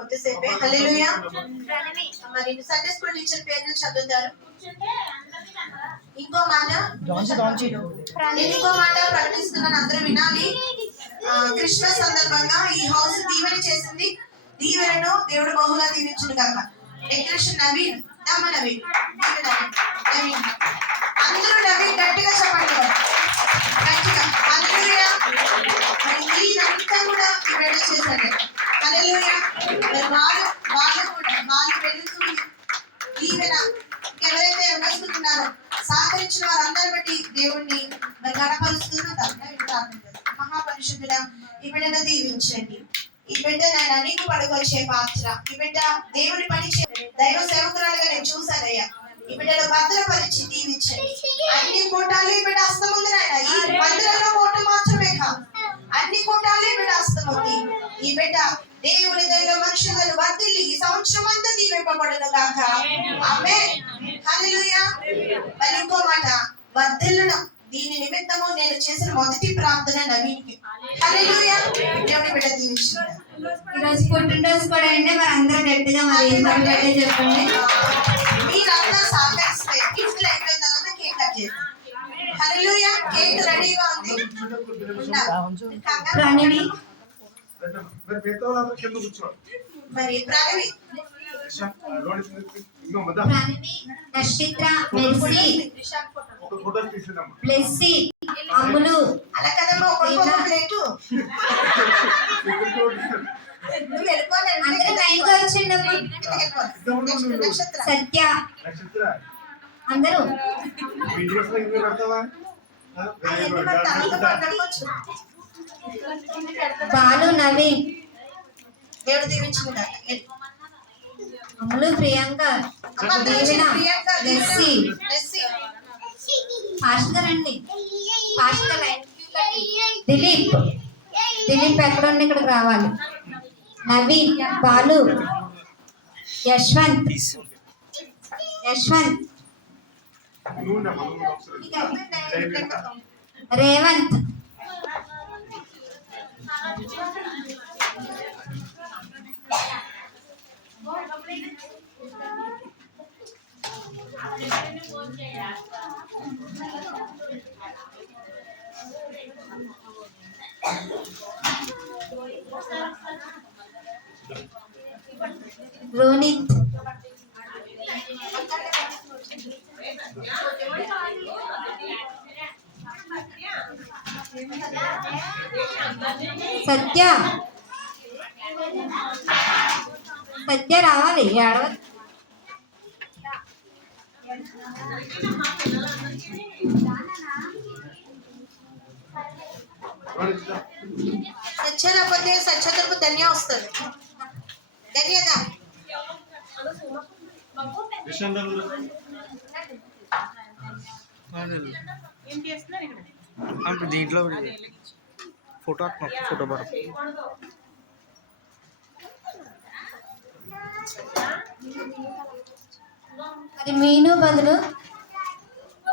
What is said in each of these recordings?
కొద్దిసేపే. హల్లెలూయా. మరి Sunday school teacher పేర్లు చదువుతారు. ఇంకో మాట ప్రకటిస్తున్నాను, అందరూ వినాలి. క్రిస్మస్ సందర్భంగా ఈ హౌస్ దీవెన చేసింది. దీవెనను దేవుడు బహుగా దీవించును గాక. డెకరేషన్ నవీన్, నవీన్ అందరూ నవీన్ గట్టిగా చెప్పండి, గట్టిగా. హల్లెలూయా. మరి మీరంతా కూడా ఈవెంట్ చేశారు. హల్లెలూయా. వాళ్ళు వెలుగుతుంది దీవెన. ఎవరైతే ఎవరేస్తున్నారో సహకరించిన వారందరూ బట్టి దేవుణ్ణి మరి గణపరుస్తున్నారు. మహాపరిశుద్ధుల ఈ బిడ్డను దీవించండి. ఈ బిడ్డ నాయన నీకు పడుకొచ్చే పాత్ర. ఈ బిడ్డ దేవుని పని దైవ సేవకురాలుగా నేను చూశానయ్యా. ఈ బిడ్డను భద్రపరిచి దీవించండి. అన్ని కోటాలు ఈ బిడ్డ హస్తముంది నాయన. ఈ మందిరంలో కోట మాత్రమే కాదు, అన్ని కోటాలు ఈ బిడ్డ హస్తముంది. ఈ బిడ్డ దేవుని దైవ మనుషులను వర్ధిల్లి ఈ సంవత్సరం అంతా దీవింపబడును గాక. ఆమేన్. హల్లెలూయా. మరి ఇంకో మాట, వర్ధిల్లడం. దీని నిమిత్తము నేను చేసిన మొదటి ప్రార్థన నవీన్కి. హల్లెలూయా. దేవుని బిడ్డ దీవించును. ఈరోజు పుట్టినరోజు కూడా అంటే మరి అందరూ గట్టిగా మరి చెప్పండి. మీరంతా సహకరిస్తే గిఫ్ట్లు అయిపోయిన తర్వాత కేక్ కట్ చేద్దాం. హల్లెలూయా. కేక్ రెడీగా ఉంది. ప్రణవి, మరి ప్రణవి, నక్షత్ర, మెర్సీ, బ్లెస్సీ, అమ్ములు. అలా కదమ్మా, ఒక ప్లేటు అందరూ టైంకి వచ్చిండమ్మా. సత్య, అందరూ బాలు, నవీన్, దేవుడు దీవించిన అమ్ములు, ప్రియాంక, దీవెన, లెస్సీ. ఫాస్ట్గా రండి, ఫాస్ట్గా లైన్. దిలీప్, దిలీప్ ఎక్కడుండి ఇక్కడికి రావాలి. నవీన్, బాలు, యశ్వంత్, యశ్వంత్, రేవంత్, రోనిత్, సత్య, సత్య రావాలి. ఏడవ సత్య రాకపోతే సత్యతకు ధన్య వస్తుంది. ధన్యదా దీంట్లో ఫోటో ఫోటో పడ మరి మీను బదులు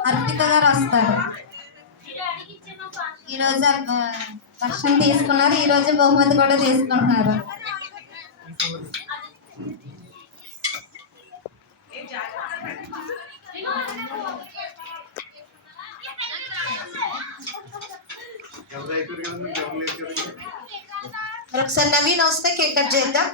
అర్పిత గారు వస్తారు. ఈరోజు దర్శనం తీసుకున్నారు, ఈరోజు బహుమతి కూడా తీసుకుంటున్నారు. ఒకసారి నవీన్ వస్తే కేక్ కట్ చేద్దాం.